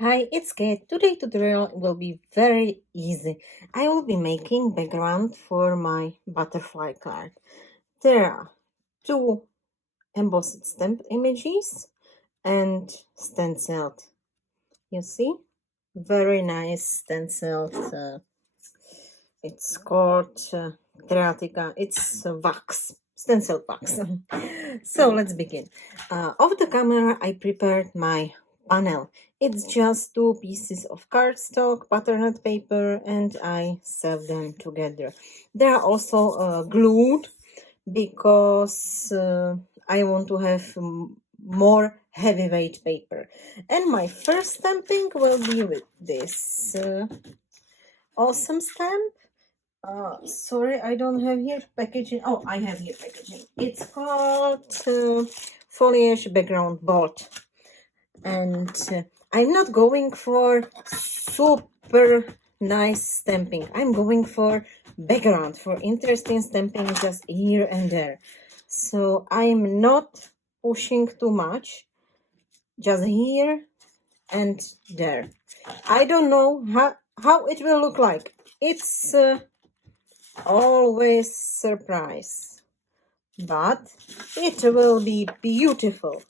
Hi, it's Kate. Today's tutorial will be very easy. I will be making background for my butterfly card. There are two embossed stamp images and stenciled. You see? Very nice stenciled. It's called Creatica. It's wax. Stencil wax. So let's begin. Off the camera, I prepared my panel. It's just two pieces of cardstock, patterned paper, and I sewed them together. They are also glued because I want to have more heavyweight paper. And my first stamping will be with this awesome stamp. Sorry, I don't have here packaging. Oh, I have here packaging. It's called Foliage Background Bolt. And I'm not going for super nice stamping. I'm going for background, for interesting stamping just here and there. So I'm not pushing too much, just here and there. I don't know how it will look like. It's always surprise, but it will be beautiful.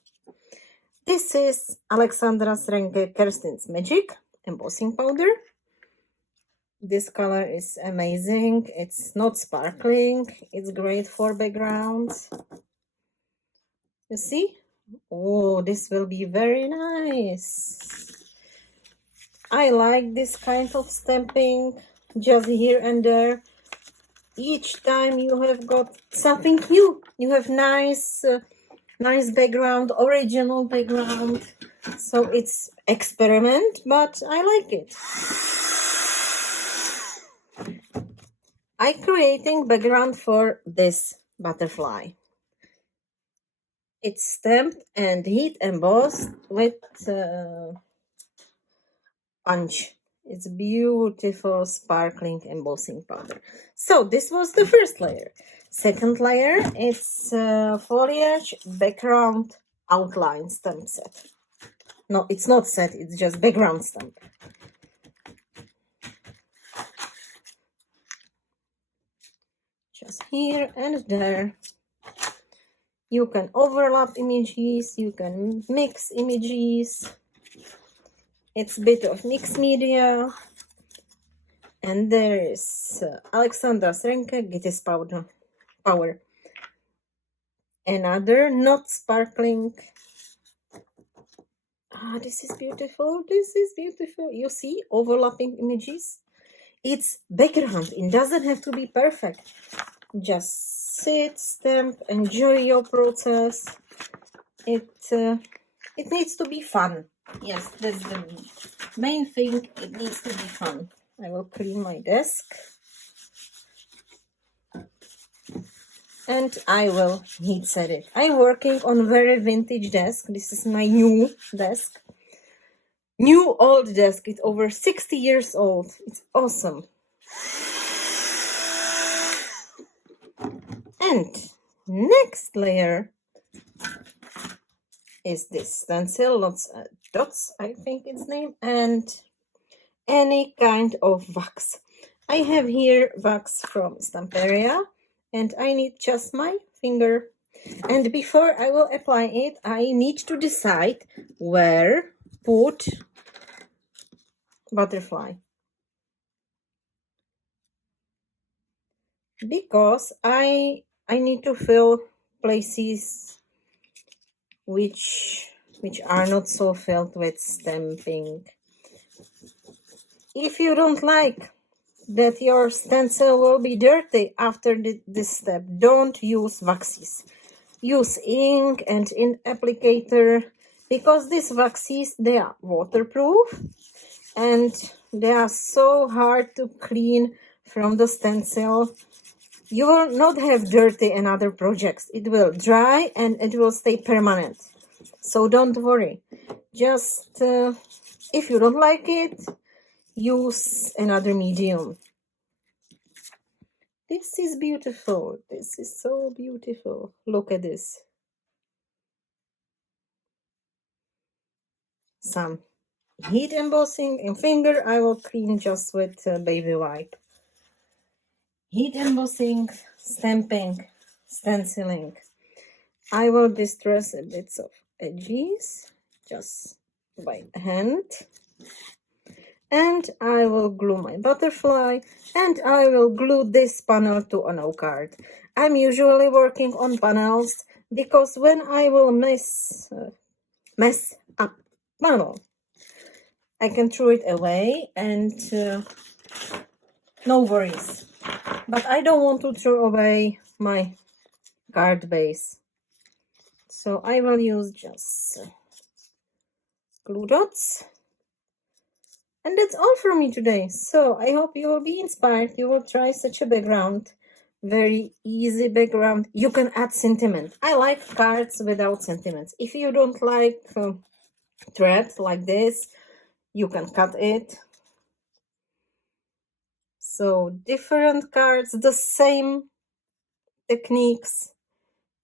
This is Alexandra Srenke Kerstin's Magic embossing powder. This color is amazing. It's not sparkling. It's great for backgrounds. You see? Oh, this will be very nice. I like this kind of stamping, just here and there. Each time you have got something new. You have nice background, original background. So it's experiment, but I like it. I'm creating background for this butterfly. It's stamped and heat embossed with punch. It's beautiful sparkling embossing powder. So this was the first layer. Second layer, it's foliage background outline stamp set. No, it's not set, it's just background stamp. Just here and there. You can overlap images, you can mix images. It's a bit of mixed media. And there is Alexandra Srenke Gitty's power. Another not sparkling. This is beautiful. This is beautiful. You see overlapping images? It's background. It doesn't have to be perfect. Just sit, stamp, enjoy your process. It needs to be fun. Yes, that's the main thing. It needs to be fun. I will clean my desk. And I will heat set it. I'm working on very vintage desk. This is my new desk. New old desk. It's over 60 years old. It's awesome. And next layer is this stencil, Lotsa dots, I think it's named, and any kind of wax. I have here wax from Stamperia, and I need just my finger. And before I will apply it, I need to decide where put butterfly. Because I need to fill places which are not so filled with stamping. If you don't like that your stencil will be dirty after this step, don't use waxes. Use ink and ink applicator, because these waxes, they are waterproof and they are so hard to clean from the stencil. You will not have dirty in other projects. It will dry and it will stay permanent. So don't worry. Just if you don't like it, use another medium. This is beautiful. This is so beautiful. Look at this. Some heat embossing in finger. I will clean just with baby wipe. Heat embossing, stamping, stenciling. I will distress a bit of edges just by hand. And I will glue my butterfly, and I will glue this panel to a note card. I'm usually working on panels because when I will mess up panel, I can throw it away and no worries. But I don't want to throw away my card base, so I will use just glue dots. And that's all from me today. So I hope you will be inspired. You will try such a background. Very easy background. You can add sentiment. I like cards without sentiments. If you don't like thread like this, you can cut it. So different cards, the same techniques.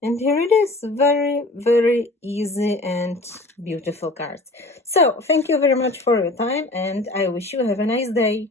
And here it is. Very, very easy and beautiful cards. So thank you very much for your time, and I wish you have a nice day.